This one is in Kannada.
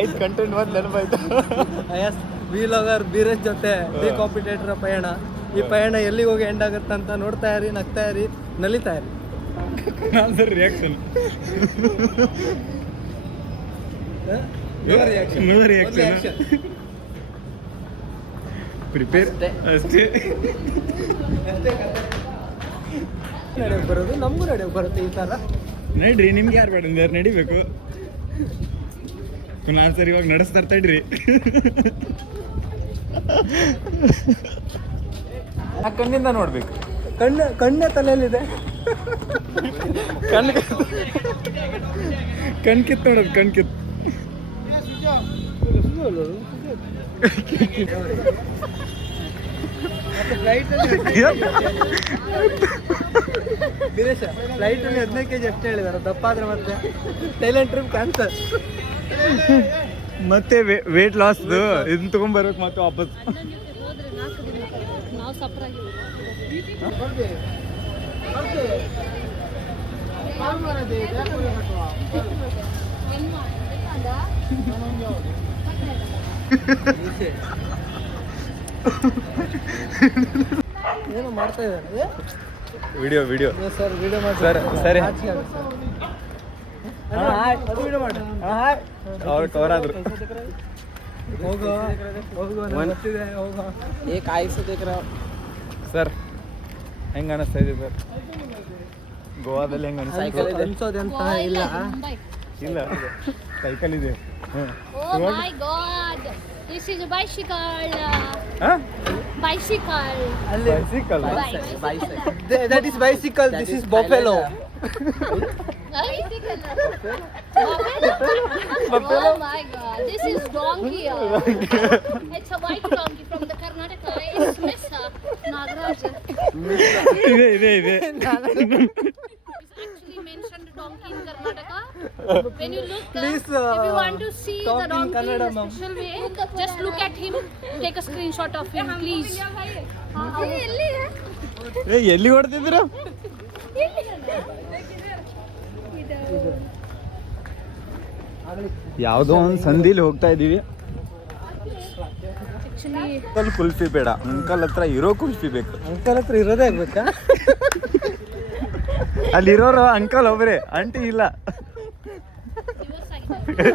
ಐದು ಕಂಟೆಂಟ್ ಒಂದು ನೆನಪಾಯ್ತು. ಎಸ್ ವಿಲಾಗರ್ ಬೀರೇಶ್ ಜೊತೆ ದಿ ಕಾಂಪಿಟೇಟರ್ ಪಯಣ. ಈ ಪಯಣ ಎಲ್ಲಿಗೆ ಹೋಗಿ ಎಂಡ್ ಆಗುತ್ತೆ ಅಂತ ನೋಡ್ತಾ ಇರಿ, ನಗ್ತಾ ಇರಿ, ನಲಿತಾ ಇರಿ. ರಿಯಾಕ್ಷನ್ ಪ್ರಿಪೇರ್ ಅಷ್ಟೇ. ನಡೆಯೋಕೆ ಬರೋದು, ನಮಗೂ ನಡೆಯೋಕೆ ಬರುತ್ತೆ ಈ ಥರ. ನಡ್ರಿ, ನಿಮ್ಗೆ ಯಾರು ಬೇಡ ಯಾರು ನಡಿಬೇಕು. ನಾನು ಸರ್ ಇವಾಗ ನಡೆಸ್ತಾ ಇರ್ತಾಯಿಡ್ರಿ. ಆ ಕಣ್ಣಿಂದ ನೋಡ್ಬೇಕು. ಕಣ್ಣೇ ತಲೆಯಲ್ಲಿದೆ. ಕಣ್ ಕಿತ್ತು ನೋಡೋದು, ಕಣ್ ಕಿತ್ತು. ವೀರೇಶ, ಫ್ಲೈಟಲ್ಲಿ 15 kg ಅಷ್ಟೇ ಹೇಳಿದಾರೆ, ದಪ್ಪ ಆದ್ರೆ ಮತ್ತೆ ಥೈಲ್ಯಾಂಡ್ ಟ್ರಿಪ್ ಕ್ಯಾನ್ಸಲ್. ಮತ್ತೆ ವೇಟ್ ಲಾಸ್ದು ಇದನ್ನ ತಗೊಂಡ್ಬರ್ಬೇಕು ಮತ್ತೆ ವಾಪಸ್. ಏನೋ ಮಾಡ್ತಾ ಇದ್ದಾರೆ. ವಿಡಿಯೋ ಸರ್ ವಿಡಿಯೋ ಮಾಡಿ ಸರ್. ಸರಿ, ವಿಡಿಯೋ ಮಾಡಿ. ಅವ್ರು ಕವರ್ ಆದ್ರು. ಹೋಗೋ ಬರ್ತಿದೆ, ಹೋಗೋ. ಸರ್ ಹೆಂಗೆ ಅನಿಸ್ತಾ ಇದೆ ಸರ್? ಗೋವಾದಲ್ಲಿ ಹೆಂಗೆ ಅನಿಸ್ತಾ? ಅನ್ಸೋದೆಂತ ಇಲ್ಲ, ಇಲ್ಲ ಸೈಕಲ್ ಇದೆ. Oh my God! This is a bicycle. Bicycle. ಅಲ್ಲಿ bicycle. that is bicycle, this is buffalo. Bicycle. Oh my God! This is donkey. It's a white donkey from the Karnataka. It's Miss Nagaraj. ಇದೆ Actually mentioned donkey in Karnataka. When you look, Please, if you want to see talk the in donkey Kannada, in a ma'am. special way, just look at him. Take a screenshot of him, please. ಎಲ್ಲಿ ಹೊಡ್ತಿದ್ರು? ಯಾವುದೋ ಒಂದು ಸಂಧಿಲಿ ಹೋಗ್ತಾ ಇದೀವಿ. Actually, ಅಂಕಲ್ ಕುಲ್ಫಿ ಬೇಡ, ಅಂಕಲ್ ಹತ್ರ ಇರೋ ಕುಲ್ಫಿ ಬೇಕು. ಅಂಕಲ್ ಹತ್ರ ಇರೋದೇ ಆಗ್ಬೇಕಾ? ಅಲ್ಲಿರೋರು ಅಂಕಲ್ ಒಬ್ಬರೇ, ಆಂಟಿ ಇಲ್ಲ. reverse ಆಗಿದೆ.